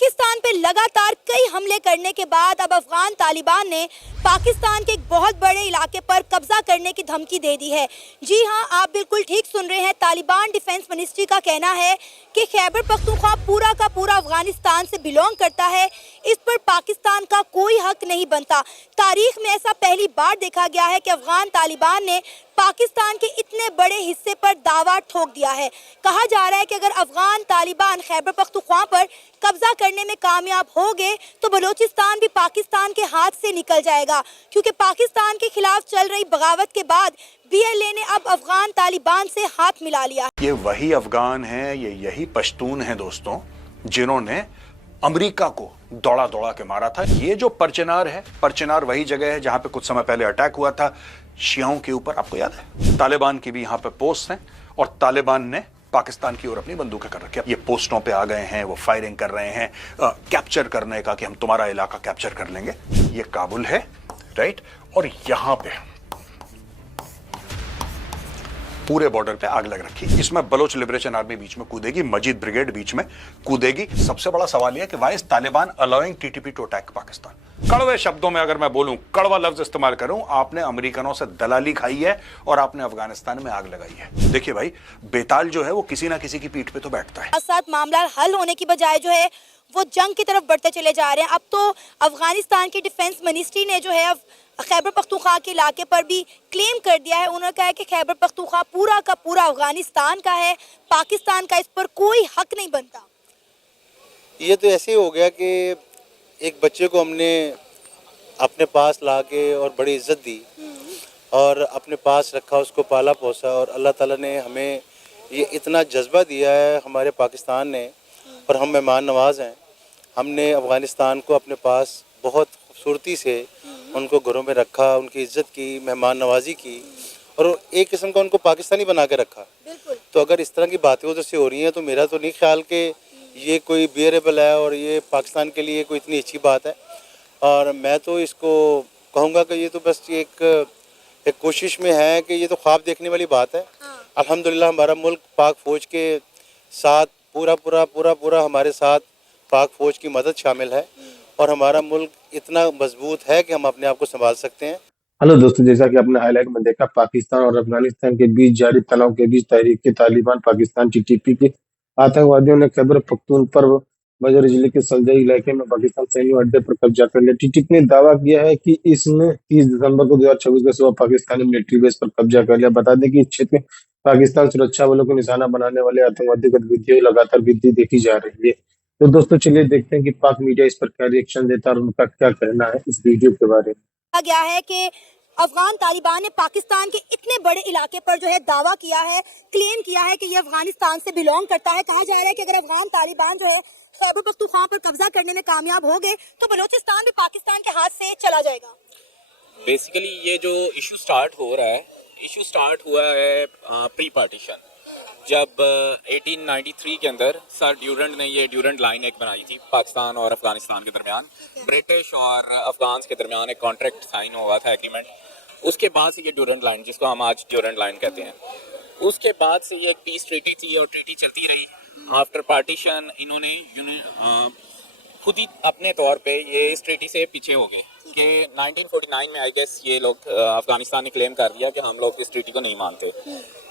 पाकिस्तान पे लगातार कई हमले करने के बाद अब अफगान तालिबान ने पाकिस्तान के एक बहुत बड़े इलाके पर कब्जा करने की धमकी दे दी है। जी हां, आप बिल्कुल ठीक सुन रहे हैं। तालिबान डिफेंस मिनिस्ट्री का कहना है कि खैबर पख्तूनख्वा पूरा का पूरा अफगानिस्तान से बिलोंग करता है। इस पर पाकिस्तान का कोई हक नहीं बनता। तारीख में ऐसा पहली बार देखा गया है कि अफगान तालिबान ने पाकिस्तान के इतने बड़े हिस्से पर दावा ठोक दिया है। कहा जा रहा है कि अगर अफगान तालिबान खैबर पख्तूनख्वा पर कब्जा करने में कामयाब हो गए तो बलोचिस्तान भी पाकिस्तान के हाथ से निकल जाएगा, क्योंकि पाकिस्तान के खिलाफ चल रही बगावत के बाद BLA ने अब अफगान तालिबान से हाथ मिला लिया। ये वही अफगान है, ये यही पश्तून है दोस्तों, जिन्होंने अमेरिका को दौड़ा दौड़ा के मारा था। ये जो परचनार है, परचनार वही जगह है जहां पे कुछ समय पहले अटैक हुआ था शियाओं के ऊपर, आपको याद है? तालिबान की भी यहाँ पे पोस्ट हैं और तालिबान ने पाकिस्तान की ओर अपनी बंदूकें कर रखी है। ये पोस्टों पे आ गए हैं, वो फायरिंग कर रहे हैं कैप्चर करने का, कि हम तुम्हारा इलाका कैप्चर कर लेंगे। ये काबुल है, राइट? और यहां पे पूरे बॉर्डर पे आग लग रखी। इसमें बलोच लिबरेशन आर्मी बीच में कूदेगी, मजीद ब्रिगेड बीच में कूदेगी। सबसे बड़ा सवाल यह कि why is Taliban allowing TTP to attack Pakistan? कड़वे शब्दों में अगर मैं बोलूं, कड़वा लफ्ज इस्तेमाल करूं, आपने अमेरिकनों से दलाली खाई है और आपने अफगानिस्तान में आग लगाई है। देखिए भाई, बेताल जो है वो किसी ना किसी की पीठ पे तो बैठता है। साथ मामला हल होने की बजाय जो है वो जंग की तरफ बढ़ते चले जा रहे हैं। अब तो अफगानिस्तान की डिफेंस मिनिस्ट्री ने जो है खैबर पख्तूनख्वा के इलाके पर भी क्लेम कर दिया है। उन्होंने कहा है कि खैबर पख्तूनख्वा पूरा का पूरा अफगानिस्तान का है, पाकिस्तान का इस पर कोई हक नहीं बनता। ये तो ऐसे ही हो गया कि एक बच्चे को हमने अपने पास ला के और बड़ी इज्जत दी और अपने पास रखा, उसको पाला पोसा, और अल्लाह ताला ने हमें ये इतना जज्बा दिया है हमारे पाकिस्तान ने, और हम मेहमान नवाज हैं। हमने अफ़गानिस्तान को अपने पास बहुत खूबसूरती से उनको घरों में रखा, उनकी इज्जत की, मेहमान नवाजी की, और एक किस्म का उनको पाकिस्तानी बना के रखा। तो अगर इस तरह की बातें उधर से हो रही हैं तो मेरा तो नहीं ख्याल कि ये कोई बियरेबल है और ये पाकिस्तान के लिए कोई इतनी अच्छी बात है। और मैं तो इसको कहूँगा कि ये तो बस एक कोशिश में है कि ये तो ख्वाब देखने वाली बात है। अल्हम्दुलिल्लाह हमारा मुल्क पाक फ़ौज के साथ पूरा हमारे साथ पाक फ़ौज की मदद शामिल है, और हमारा मुल्क इतना मजबूत है कि हम अपने आप को संभाल सकते हैं। हेलो दोस्तों, जैसा कि आपने हाईलाइट में देखा, पाकिस्तान और अफगानिस्तान के बीच जारी तनाव के बीच तहरीक तालिबान पाकिस्तान TTP के आतंकवादियों ने खैबर पख्तूनख्वा बजर जिले के सलजई इलाके में पाकिस्तान सैन्य अड्डे पर कब्जा कर लिया। TTP ने दावा किया है कि इसने 30 दिसंबर को 2026 को सुबह पाकिस्तानी मिलिट्री बेस पर कब्जा कर लिया। बता दें कि इस क्षेत्र में पाकिस्तान सुरक्षा बलों को निशाना बनाने वाले आतंकवादी गतिविधियों लगातार वृद्धि देखी जा रही है। तो दोस्तों चलिए देखते हैं कि पाक मीडिया इस पर क्या रिएक्शन देता है और उनका क्या कहना है इस वीडियो के बारे में। कहा गया है कि अफगान तालिबान ने पाकिस्तान के इतने बड़े इलाके पर जो है दावा किया है, क्लेम किया है कि ये अफगानिस्तान से बिलोंग करता है। कहा जा रहा है कि अगर अफगान तालिबान जो है खैबर पख्तूनख्वा पर कब्जा करने में कामयाब हो गए तो बलोचिस्तान भी पाकिस्तान के हाथ से चला जाएगा। बेसिकली ये जो इशू स्टार्ट हुआ है प्री पार्टीशन, जब 1893 के अंदर सर ड्यूरेंट ने ये ड्यूरेंट लाइन एक बनाई थी पाकिस्तान और अफगानिस्तान के दरमियान, ब्रिटिश और अफगान के दरमियान एक कॉन्ट्रैक्ट साइन हुआ था, एग्रीमेंट। उसके बाद से ये ड्यूरेंट लाइन, जिसको हम आज ड्यूरेंट लाइन कहते हैं, उसके बाद से ये एक पीस ट्रीटी थी और ट्रीटी चलती रही। आफ्टर पार्टीशन इन्होंने खुद ही अपने तौर पे ये इस ट्रीटी से पीछे हो गए कि 1949 में आई गेस ये लोग अफगानिस्तान ने क्लेम कर दिया कि हम लोग इस ट्रीटी को नहीं मानते।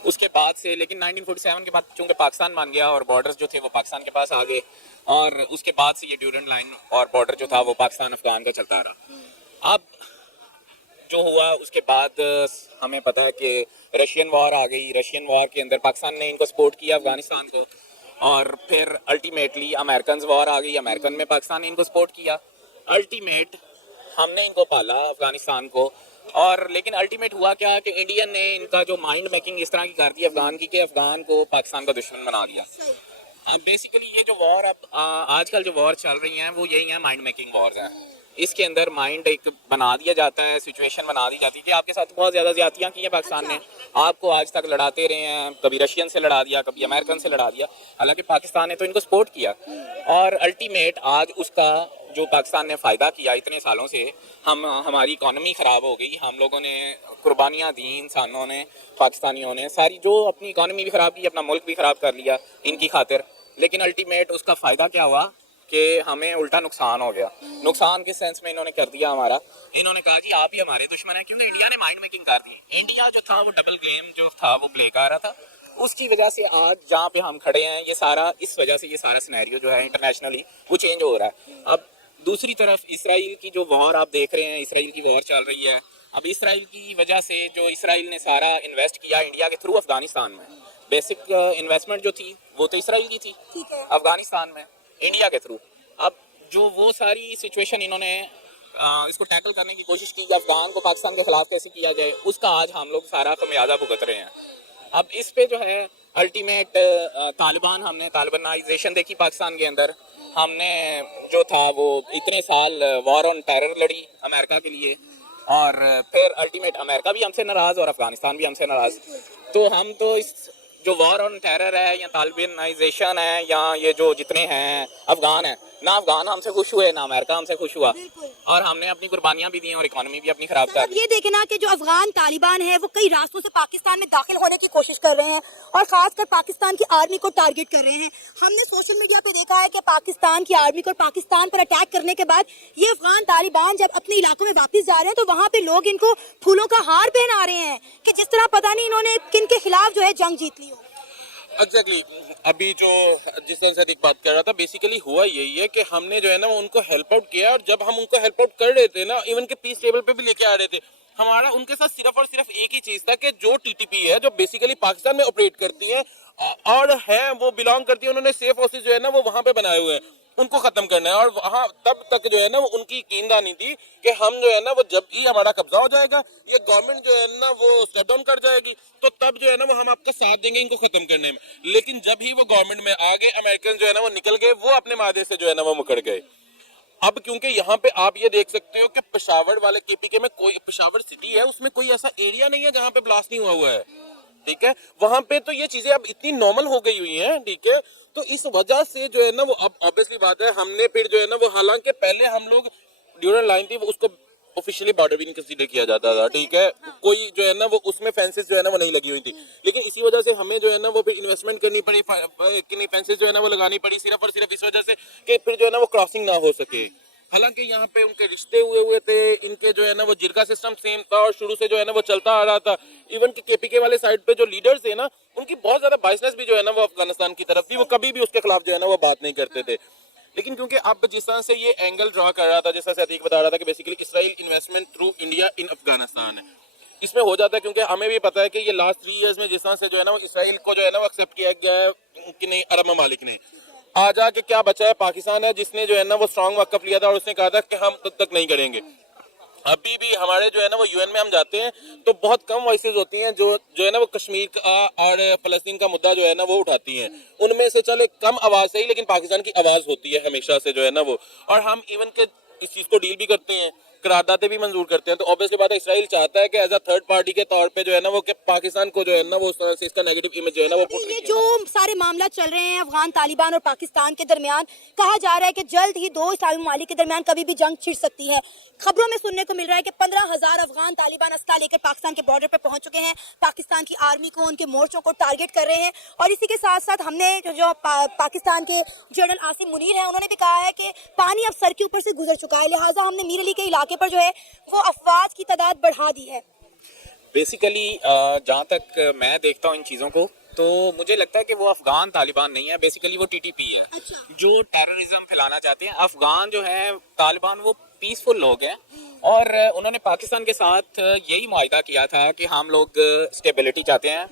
उसके बाद से लेकिन 1947 के बाद चूंकि पाकिस्तान मान गया और बॉर्डर्स जो थे वो पाकिस्तान के पास आ गए, और उसके बाद से ये ड्यूरेंट लाइन और बॉर्डर जो था वो पाकिस्तान अफगान का चलता रहा। अब जो हुआ उसके बाद हमें पता है कि रशियन वॉर आ गई। रशियन वॉर के अंदर पाकिस्तान ने इनको सपोर्ट किया अफगानिस्तान को, और फिर अल्टीमेटली अमेरिकन वॉर आ गई, अमेरिकन में पाकिस्तान ने इनको सपोर्ट किया। अल्टीमेट हमने इनको पाला अफगानिस्तान को, और लेकिन अल्टीमेट हुआ क्या कि इंडियन ने इनका जो माइंड मेकिंग इस तरह की कर दी अफगान की कि अफगान को पाकिस्तान का दुश्मन बना दिया। बेसिकली ये जो वॉर अब आजकल जो वॉर चल रही हैं वो यही है, माइंड मेकिंग वॉर्स हैं। इसके अंदर माइंड एक बना दिया जाता है, सिचुएशन बना दी जाती है कि आपके साथ बहुत ज़्यादा ज़्यादतियाँ की हैं पाकिस्तान ने, आपको आज तक लड़ाते रहे हैं, कभी रशियन से लड़ा दिया, कभी अमेरिकन से लड़ा दिया, हालांकि पाकिस्तान ने तो इनको सपोर्ट किया। और अल्टीमेट आज उसका जो पाकिस्तान ने फ़ायदा किया इतने सालों से, हमारी इकॉनमी ख़राब हो गई, हम लोगों ने कुर्बानियाँ दी, इंसानों ने, पाकिस्तानियों ने सारी जो अपनी इकॉनमी भी ख़राब की, अपना मुल्क भी ख़राब कर लिया इनकी खातिर। लेकिन अल्टीमेट उसका फ़ायदा क्या हुआ कि हमें उल्टा नुकसान हो गया। नुकसान किस सेंस में इन्होंने कर दिया हमारा, इन्होंने कहा जी आप ही हमारे दुश्मन हैं, क्योंकि इंडिया ने माइंड मेकिंग कर दी। इंडिया जो था वो डबल गेम जो था वो प्ले कर रहा था, उसकी वजह से आज जहाँ पे हम खड़े हैं ये सारा, इस वजह से ये सारा सिनेरियो जो है इंटरनेशनली वो चेंज हो रहा है। अब दूसरी तरफ इसराइल की जो वॉर आप देख रहे हैं, इसराइल की वॉर चल रही है। अब इसराइल की वजह से जो इसराइल ने सारा इन्वेस्ट किया इंडिया के थ्रू अफगानिस्तान में, बेसिक इन्वेस्टमेंट जो थी वो तो इसराइल की थी ठीक है। अफगानिस्तान में इंडिया के थ्रू। अब जो वो सारी सिचुएशन इन्होंने इसको टैकल करने की कोशिश की, अफगान को पाकिस्तान के खिलाफ कैसे किया जाए, उसका आज हम लोग सारा खमियाजा भुगत रहे हैं। अब इस पे जो है अल्टीमेट तालिबान, हमने तालिबानाइजेशन देखी पाकिस्तान के अंदर, हमने जो था वो इतने साल वॉर ऑन टेरर लड़ी अमेरिका के लिए, और फिर अल्टीमेट अमेरिका भी हमसे नाराज़ और अफगानिस्तान भी हमसे नाराज़। तो हम तो इस जो वॉर ऑन टेरर है या तालिबानाइजेशन है या ये जो जितने हैं अफगान है, ना अफगान हमसे खुश हुए ना अमेरिका हमसे खुश हुआ, और हमने अपनी कुर्बानियां भी दी और इकोनॉमी भी अपनी खराब कर अब दी। ये देखे ना कि जो अफगान तालिबान है वो कई रास्तों से पाकिस्तान में दाखिल होने की कोशिश कर रहे हैं और खासकर पाकिस्तान की आर्मी को टारगेट कर रहे हैं। हमने सोशल मीडिया पे देखा है कि पाकिस्तान की आर्मी को पाकिस्तान पर अटैक करने के बाद ये अफगान तालिबान जब अपने इलाकों में वापस जा रहे हैं तो वहाँ पे लोग इनको फूलों का हार पहना रहे हैं कि जिस तरह पता नहीं इन्होंने किन के खिलाफ जो है जंग जीत ली हो। एग्जैक्टली अभी जो जिस तरह से एक बात कर रहा था, बेसिकली हुआ यही है कि हमने जो है ना वो उनको हेल्प आउट किया, और जब हम उनको हेल्प आउट कर रहे थे ना, इवन के पीस टेबल पे भी लेके आ रहे थे, हमारा उनके साथ सिर्फ और सिर्फ एक ही चीज था कि जो टीटीपी है जो बेसिकली पाकिस्तान में ऑपरेट करती है और है वो बिलोंग करती है, उन्होंने सेफ हाउसेज जो है ना वो वहां पे बनाए हुए हैं, उनको खत्म करना है। और वहां तब तक जो है ना वो उनकी यकीनदानी थी कि हम जो है ना वो जब ही हमारा कब्जा हो जाएगा, ये गवर्नमेंट जो है ना वो स्टेप डाउन कर जाएगी, तो तब जो है ना वो हम आपका साथ देंगे इनको खत्म करने में। लेकिन जब ही वो गवर्नमेंट में आ गए, अमेरिकन जो है ना वो निकल गए, वो अपने मादे से जो है ना वो मुकर गए। अब क्योंकि यहाँ पे आप ये देख सकते हो कि पेशावर वाले केपीके में कोई, पेशावर सिटी है उसमें कोई ऐसा एरिया नहीं है जहाँ पे ब्लास्ट नहीं हुआ हुआ है, ठीक है। वहां पे तो ये चीजें अब इतनी नॉर्मल हो गई हुई हैं, ठीक है। तो इस वजह से जो है ना वो अब ऑब्वियसली बात है, हमने फिर जो है ना वो, हालांकि पहले हम लोग ड्यूरल लाइन थी वो उसको ऑफिशियली बॉर्डर भी नहीं कंसीडर किया जाता था, ठीक है। कोई जो है ना वो उसमें फेंसेस जो है ना वो नहीं लगी हुई थी, लेकिन इसी वजह से हमें जो है ना वो फिर इन्वेस्टमेंट करनी पड़ी, फेंसेस जो है ना वो लगानी पड़ी, सिर्फ और सिर्फ इस वजह से कि फिर जो है ना वो क्रॉसिंग ना हो सके। हालांकि यहाँ पे उनके रिश्ते हुए थे, इनके जो है ना वो जिरगा सिस्टम सेम था और शुरू से जो है ना वो चलता आ रहा था। इवन कि केपीके वाले साइड पे जो लीडर्स थे ना, उनकी बहुत ज्यादा बाइसनेस भी जो है ना वो अफगानिस्तान की तरफ थी, वो कभी भी उसके खिलाफ जो है ना वो बात नहीं करते थे। लेकिन क्योंकि अब जिस तरह से ये एंगल ड्रॉ कर रहा था, जैसा से अतीक बता रहा था कि basically Israel investment through India in Afghanistan है, इसमें हो जाता है क्योंकि हमें भी पता है कि ये लास्ट 3 इयर्स में जिस तरह से जो है ना वो इसराइल को जो है ना वो एक्सेप्ट किया गया है कि नहीं अरब ममालिक ने, आ जाके क्या बचा है, पाकिस्तान है जिसने जो है ना वो स्ट्रॉन्ग वक़्फ़ लिया था और उसने कहा था कि हम तब तक नहीं करेंगे। अभी भी हमारे जो है ना वो यूएन में हम जाते हैं तो बहुत कम वॉइसेस होती हैं जो है ना वो कश्मीर का और फलस्तीन का मुद्दा जो है ना वो उठाती हैं, उनमें से चले कम आवाज़ सही लेकिन पाकिस्तान की आवाज़ होती है हमेशा से जो है ना वो, और हम इवन के इस चीज़ को डील भी करते हैं, करारदादें भी मंजूर करते हैं। तो ऑब्वियसली बात है इसराइल चाहता है कि एज अ थर्ड पार्टी के तौर पे जो है ना वो कि पाकिस्तान को जो है ना वो उस तरह से इसका नेगेटिव इमेज जो है ना वो पुट ये जो सारे मामला चल रहे हैं अफगान तालिबान और पाकिस्तान के दरमियान, कहा जा रहा है कि जल्द ही 2 इस्लामी ममालिक के दरमियान कभी भी जंग छिड़ सकती है। खबरों में सुनने को मिल रहा है कि 15,000 अफगान तालिबान अस्लहा लेकर पाकिस्तान के बॉर्डर पर पहुंच चुके हैं, पाकिस्तान की आर्मी को उनके मोर्चों को टारगेट कर रहे हैं। और इसी के साथ साथ हमने जो पाकिस्तान के जनरल आसिम मुनीर हैं उन्होंने भी कहा है कि पानी अब सर के ऊपर से गुजर चुका है, लिहाजा हमने मीर अली के इलाके पर जो है वो अफवाज की तादाद बढ़ा दी है। बेसिकली जहाँ तक मैं देखता हूँ इन चीज़ों को, तो मुझे लगता है कि वो अफगान तालिबान नहीं है, बेसिकली वो टीटीपी है जो टेररिज्म फैलाना चाहते हैं। अफगान जो है तालिबान वो पीसफुल लोग हैं और उन्होंने पाकिस्तान के साथ यही मुआहिदा किया था कि हम लोग स्टेबिलिटी चाहते हैं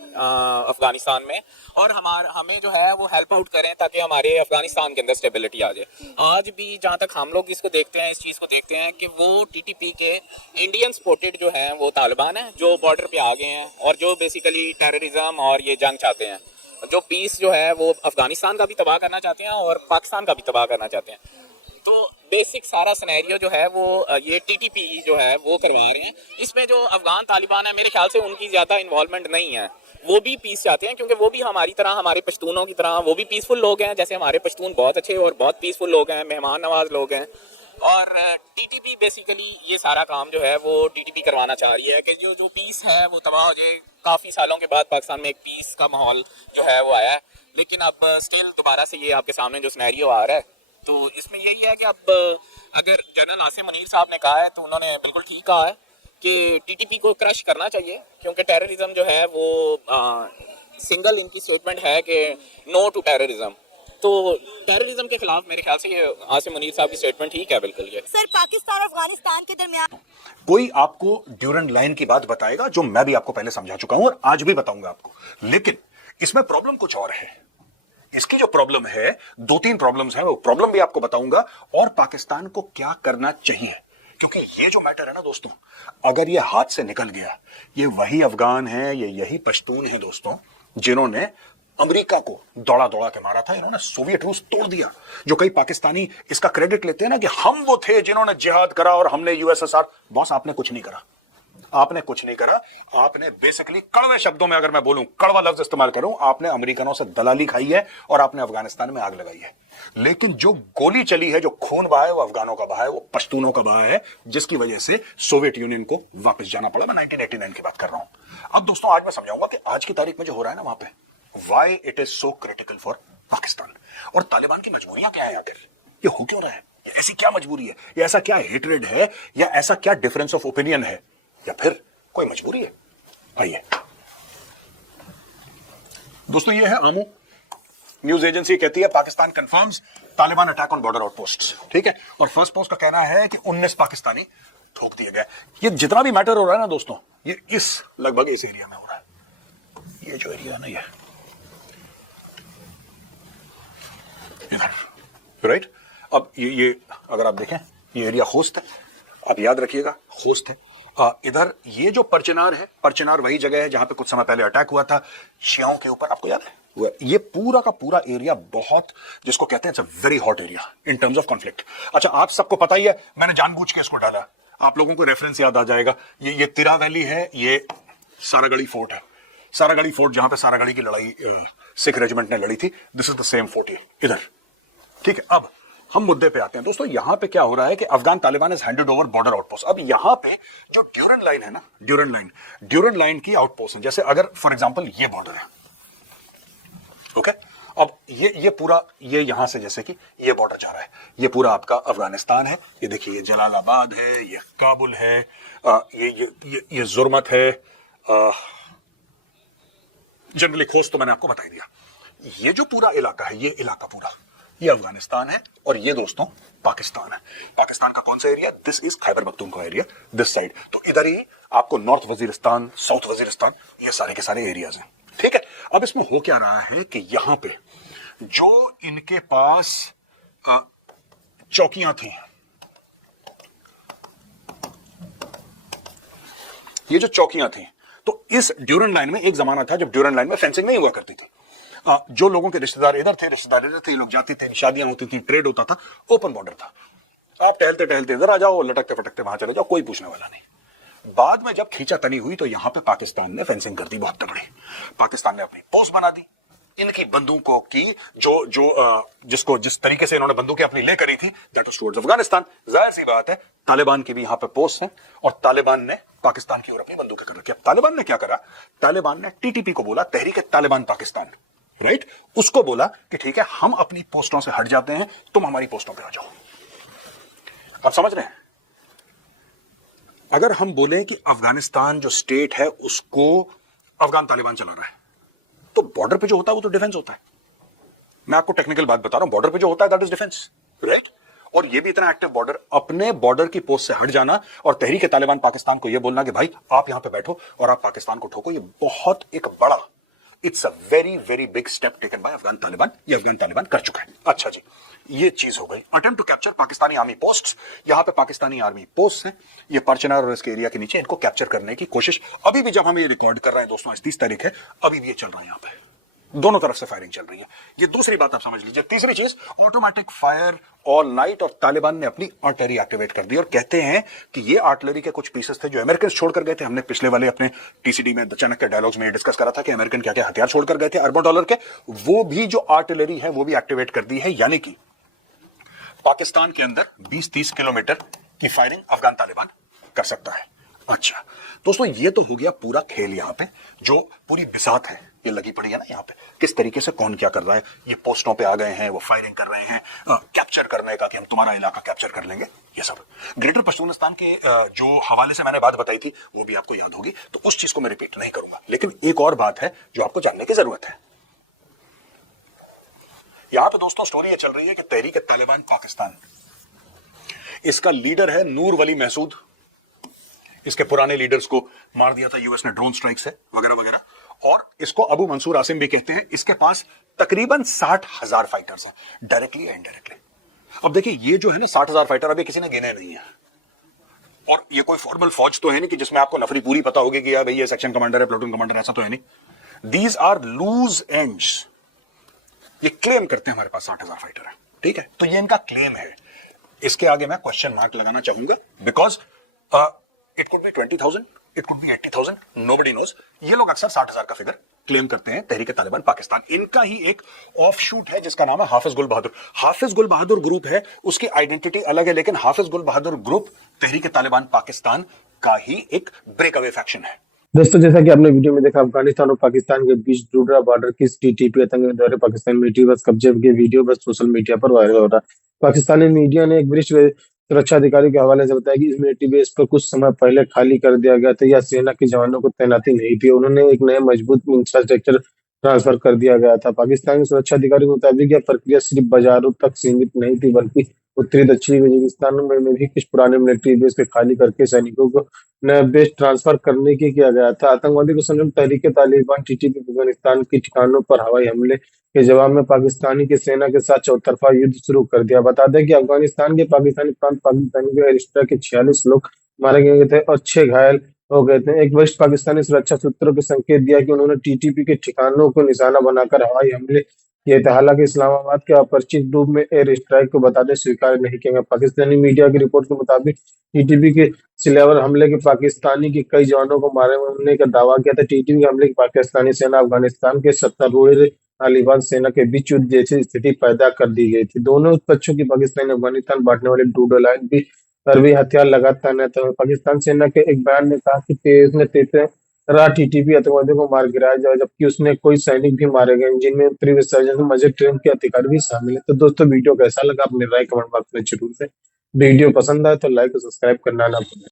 अफगानिस्तान में और हमें जो है वो हेल्प आउट करें ताकि हमारे अफगानिस्तान के अंदर स्टेबिलिटी आ जाए। आज भी जहाँ तक हम लोग इसको देखते हैं, इस चीज़ को देखते हैं कि वो टीटीपी के इंडियन सपोर्टेड जो हैं वो तालिबान हैं जो बॉर्डर पे आ गए हैं और जो बेसिकली टेररिज्म और ये जंग चाहते हैं, जो पीस जो है वो अफगानिस्तान का भी तबाह करना चाहते हैं और पाकिस्तान का भी तबाह करना चाहते हैं। तो बेसिक सारा सिनेरियो जो है वो ये टीटीपी जो है वो करवा रहे हैं। इसमें जो अफगान तालिबान है मेरे ख्याल से उनकी ज़्यादा इन्वॉल्वमेंट नहीं है, वो भी पीस चाहते हैं क्योंकि वो भी हमारी तरह, हमारे पश्तूनों की तरह वो भी पीसफुल लोग हैं। जैसे हमारे पश्तून बहुत अच्छे और बहुत पीसफुल लोग हैं, मेहमान नवाज लोग हैं। और टीटीपी बेसिकली ये सारा काम जो है वो टीटीपी करवाना चाह रही है कि जो पीस है वो तबाह हो जाए। काफ़ी सालों के बाद पाकिस्तान में एक पीस का माहौल जो है वो आया है, लेकिन अब स्टिल दोबारा से ये आपके सामने जो सिनेरियो आ रहा है तो इसमें यही है कि अब अगर जनरल आसिम मुनीर साहब ने कहा है तो उन्होंने बिल्कुल ठीक कहा है कि टीटीपी को क्रश करना चाहिए, क्योंकि टेररिज्म जो है वो सिंगल इनकी स्टेटमेंट है कि नो टू टेररिज्म। तो टेररिज्म के खिलाफ मेरे ख्याल से ये आसिम मुनीर साहब की स्टेटमेंट ठीक है बिल्कुल। ये सर, पाकिस्तान और अफगानिस्तान के दरमियान कोई आपको ड्यूरेंट लाइन की बात बताएगा जो मैं भी आपको पहले समझा चुका हूं और आज भी बताऊंगा आपको, लेकिन इसमें प्रॉब्लम कुछ और है। इसकी जो प्रॉब्लम है, दो तीन प्रॉब्लम्स हैं, वो प्रॉब्लम भी आपको बताऊंगा और पाकिस्तान को क्या करना चाहिए। क्योंकि ये जो मैटर है ना दोस्तों, अगर ये हाथ से निकल गया, ये वही अफगान है, ये यही पश्तून है दोस्तों जिन्होंने अमेरिका को दौड़ा दौड़ा के मारा था। इन्होंने सोवियत रूस तोड़ दिया। जो कई पाकिस्तानी इसका क्रेडिट लेते हैं ना कि हम वो थे जिन्होंने जिहाद करा और हमने यूएसएसआर, बॉस आपने कुछ नहीं करा, आपने कुछ नहीं करा। आपने बेसिकली, कड़वे शब्दों में अगर मैं बोलूं, कड़वा लफ्ज इस्तेमाल करूं, आपने अमेरिकनों से दलाली खाई है और आपने अफगानिस्तान में आग लगाई है। लेकिन जो गोली चली है, जो खून बहा है, वो अफगानों का बहा है, वो पश्तूनों का बहा है, जिसकी वजह से सोवियत यूनियन को वापस जाना पड़ा। मैं 1989 की बात कर रहा हूं। अब दोस्तों आज मैं समझाऊंगा कि आज की तारीख में जो हो रहा है ना वहां पे, why it is so critical for Pakistan, और तालिबान की मजबूरियां क्या है आखिर, ये हो क्यों रहा है, ये ऐसी क्या मजबूरी है, ये ऐसा क्या हेट्रेड है, या ऐसा क्या डिफरेंस ऑफ ओपिनियन है, या फिर कोई मजबूरी है। आइए दोस्तों, ये है आमो न्यूज एजेंसी, कहती है Pakistan confirms Taliban attack on border outpost. ठीक है, और फर्स्ट पोस्ट का कहना है कि 19 पाकिस्तानी ठोक दिए गए। ये जितना भी मैटर हो रहा है ना दोस्तों, ये इस लगभग इस एरिया में हो रहा है। ये जो एरिया ना, ये इधर, राइट। अब ये अगर आप देखें, ये एरिया होस्ट है, आप याद रखिएगा होस्ट है। इधर ये जो परचनार है, परचनार वही जगह है जहां पे कुछ समय पहले अटैक हुआ था शियाओं के ऊपर, आपको याद है। ये पूरा का पूरा एरिया बहुत, जिसको कहते हैं it's a very hot area in terms of conflict. अच्छा, आप सबको पता ही है, मैंने जानबूझ के इसको डाला, आप लोगों को रेफरेंस याद आ जाएगा। ये तिरा वैली है, ये सारागढ़ी फोर्ट है। सारागढ़ी फोर्ट, जहां पे सारागढ़ी की लड़ाई सिख रेजिमेंट ने लड़ी थी, this is the same fort इधर। ठीक है, अब हम मुद्दे पे आते हैं दोस्तों। यहां पे क्या हो रहा है कि Afghan Taliban is handed over border outpost. अब यहां पे जो ड्यूरेंट लाइन है ना, ड्यूरेंट लाइन की आउटपोस्ट है। जैसे अगर फॉर एग्जांपल ये बॉर्डर है, ओके, अब ये पूरा, ये यहां से जैसे कि ये बॉर्डर जा रहा है, ये पूरा आपका अफगानिस्तान है। ये देखिए, ये जलालाबाद है, ये काबुल है, ये जुर्मत है, जनरली खोस्त तो मैंने आपको बता दिया। ये जो पूरा इलाका है, ये इलाका पूरा, ये अफगानिस्तान है, और ये दोस्तों पाकिस्तान है। पाकिस्तान का कौन सा area, this is Khyber Pakhtunkhwa area, this side. तो इधर ही आपको नॉर्थ वजीरिस्तान, साउथ वजीरिस्तान, ये सारे के सारे एरियाज हैं। ठीक है, अब इसमें हो क्या रहा है कि यहां पे जो इनके पास चौकियां थी, ये जो चौकियां थी, तो इस ड्यूरेंट लाइन में एक जमाना था जब ड्यूरेंट लाइन में फेंसिंग नहीं हुआ करती थी। जो लोगों के रिश्तेदार इधर थे, रिश्तेदार इधर थे, लोग जाते थे, शादियां होती थी, ट्रेड होता था, ओपन बॉर्डर था। आप टहलते टहलते इधर आ जाओ, लटकते फटकते वहां चले जाओ, कोई पूछने वाला नहीं। बाद में जब खींचातनी हुई तो यहां पे पाकिस्तान ने फेंसिंग कर दी बहुत तगड़ी। पाकिस्तान ने अपनी पोस्ट बना दी, इनकी बंदूकों की जिसको जिस तरीके से इन्होंने बंदूकें अपनी ले करी थी, दैट वाज टुवर्ड्स अफगानिस्तान। जाहिर सी बात है, तालिबान की भी यहां पे पोस्ट है, और तालिबान ने पाकिस्तान की ओर अपनी बंदूकें कर रखी। अब तालिबान ने क्या करा, तालिबान ने टीटीपी को बोला, तहरीक तालिबान पाकिस्तान, राइट, उसको बोला कि ठीक है, हम अपनी पोस्टों से हट जाते हैं, तुम हमारी पोस्टों पे आ जाओ। आप समझ रहे हैं, अगर हम बोले कि अफगानिस्तान जो स्टेट है उसको अफगान तालिबान चला रहा है, तो बॉर्डर पे जो होता है वो तो डिफेंस होता है। मैं आपको टेक्निकल बात बता रहा हूं, बॉर्डर पे जो होता है दैट इज डिफेंस, राइट। और ये भी इतना एक्टिव बॉर्डर, अपने बॉर्डर की पोस्ट से हट जाना और तहरीक तालिबान पाकिस्तान को ये बोलना कि भाई आप यहां पे बैठो और आप पाकिस्तान को ठोको, ये बहुत एक बड़ा, it's a very very big step taken by Afghan Taliban. ये अफगान तालिबान कर चुका है। अच्छा जी, ये चीज हो गई। Attempt to capture Pakistani army posts, यहां पे पाकिस्तानी आर्मी पोस्ट हैं, ये परचनार और इसके एरिया के नीचे, इनको कैप्चर करने की कोशिश अभी भी, जब हम ये रिकॉर्ड कर रहे हैं दोस्तों, आज 30 तारीख है, अभी भी ये चल रहा है। यहां पे दोनों तरफ से फायरिंग चल रही है। ये दूसरी बात आप समझ लीजिए। तीसरी चीज, ऑटोमेटिक फायर ऑल नाइट, और तालिबान ने अपनी आर्टिलरी एक्टिवेट कर दी, और कहते हैं कि ये आर्टिलरी के कुछ पीसेस थे जो अमेरिकन छोड़कर गए थे। हमने पिछले वाले अपने टीसीडी में, अचानक के डायलॉग्स में डिस्कस करा था कि अमेरिकन क्या क्या हथियार छोड़कर गए थे अरबों डॉलर के, वो भी जो आर्टिलरी है वो भी एक्टिवेट कर दी है। यानी कि पाकिस्तान के अंदर 20-30 किलोमीटर की फायरिंग अफगान तालिबान कर सकता है। अच्छा दोस्तों, ये तो हो गया पूरा खेल। यहां पे जो पूरी बिसात है, ये लगी पड़ी है ना यहाँ पे, किस तरीके से कौन क्या कर रहा है, ये पोस्टों पे आ गए हैं, वो फायरिंग कर रहे हैं, कैप्चर करने का कि हम तुम्हारा इलाका कैप्चर कर लेंगे, ये सब। ग्रेटर पश्तूनिस्तान के जो हवाले से मैंने बात बताई थी वो भी आपको याद होगी, तो उस चीज को मैं रिपीट नहीं करूंगा। लेकिन एक और बात है जो आपको जानने की जरूरत है। यहां पे दोस्तों स्टोरी ये चल रही है कि तहरीक तालिबान पाकिस्तान, इसका लीडर है नूर वली महसूद। इसके पुराने लीडर्स को मार दिया था यूएस ने ड्रोन स्ट्राइक से वगैरह वगैरह, और इसको अबू मंसूर आसिम भी कहते हैं। इसके पास तकरीबन 60,000 फाइटर्स हैं, डायरेक्टली या इनडायरेक्टली। अब देखिए ये जो है ना 60,000 फाइटर अभी किसी ने गिने नहीं है, और ये कोई फॉर्मल फौज तो है नहीं कि जिसमें आपको नफरी पूरी पता होगी कि यार भाई ये सेक्शन कमांडर है, प्लेटून कमांडर, ऐसा तो है नहीं। These are loose ends. ये क्लेम करते हैं हमारे पास 60,000 फाइटर है, ठीक है, तो ये इनका क्लेम है। इसके आगे मैं क्वेश्चन मार्क लगाना चाहूंगा, because it could be 20,000, it could be 80,000, nobody knows. ये लोग अक्सर 60,000 का फिगर क्लेम करते हैं तहरीक तालिबान पाकिस्तान। इनका ही एक ऑफशूट है जिसका नाम है हाफिज गुल बहादुर। हाफिज गुल बहादुर ग्रुप है, उसकी आइडेंटिटी अलग है, लेकिन हाफिज गुल बहादुर ग्रुप तहरीक तालिबान पाकिस्तान का ही एक ब्रेक अवे फैक्शन है। दोस्तों, जैसा कि आपने वीडियो में देखा, अफगानिस्तान और पाकिस्तान के बीच डूडरा बॉर्डर की टीटीपी आतंकी द्वारा पाकिस्तान मिलिट्री बस कब्जे के वीडियो बस सोशल मीडिया पर वायरल हो रहा है। पाकिस्तानी मीडिया ने एक वरिष्ठ सुरक्षा अधिकारी के हवाले से बताया कि इस मिलिट्री बेस पर कुछ समय पहले खाली कर दिया गया था या सेना के जवानों को तैनाती नहीं थी। उन्होंने एक नए मजबूत इंफ्रास्ट्रक्चर ट्रांसफर कर दिया गया था। पाकिस्तान के सुरक्षा अधिकारी के मुताबिक यह प्रक्रिया सिर्फ बाजारों तक सीमित नहीं थी, बल्कि उत्तरी दक्षिणी वजीरिस्तान में भी कुछ पुराने मिलिट्री बेस के खाली करके सैनिकों को नया बेस ट्रांसफर करने की किया गया था। आतंकवादी को संयुक्त तहरीक तालिबान टीटीपी अफगानिस्तान के ठिकानों पर हवाई हमले के जवाब में पाकिस्तानी की सेना के साथ चौतरफा युद्ध शुरू कर दिया। बता दें कि अफगानिस्तान के पाकिस्तानी प्रांत पाकिस्तानी के एयर स्ट्राइक के 46 लोग मारे गए थे और 6 घायल हो गए थे। एक वरिष्ठ पाकिस्तानी सुरक्षा सूत्रों के संकेत दिया कि उन्होंने टीटीपी के ठिकानों को निशाना बनाकर हवाई हमले किए थे। हालांकि इस्लामाबाद के अपरिचित रूप में एयर स्ट्राइक को बताते स्वीकार नहीं किया गया। पाकिस्तानी मीडिया की रिपोर्ट के मुताबिक टीटीपी के सिलेवर हमले के पाकिस्तानी के कई जवानों को मारे होने का दावा किया था। टीटीपी के हमले की पाकिस्तानी सेना अफगानिस्तान के सत्तारूढ़ तालिबान सेना के बीच युद्ध जैसी स्थिति पैदा कर दी गई थी। दोनों पक्षों की पाकिस्तान अफगानिस्तान बांटने वाली डूडो लाइन भी हथियार लगातार न थे। पाकिस्तान सेना के एक बयान ने कहा कि 13 टीटीपी आतंकवादियों को मार गिराया जाए, जबकि उसने कोई सैनिक भी मारे गए, जिनमें उत्तरी विसर्जन मजे ट्रेन के अधिकारी भी शामिल है। तो दोस्तों, वीडियो कैसा लगा अपनी राय कमेंट बॉक्स में जरूर से। वीडियो पसंद आए तो लाइक और सब्सक्राइब करना ना भूलें।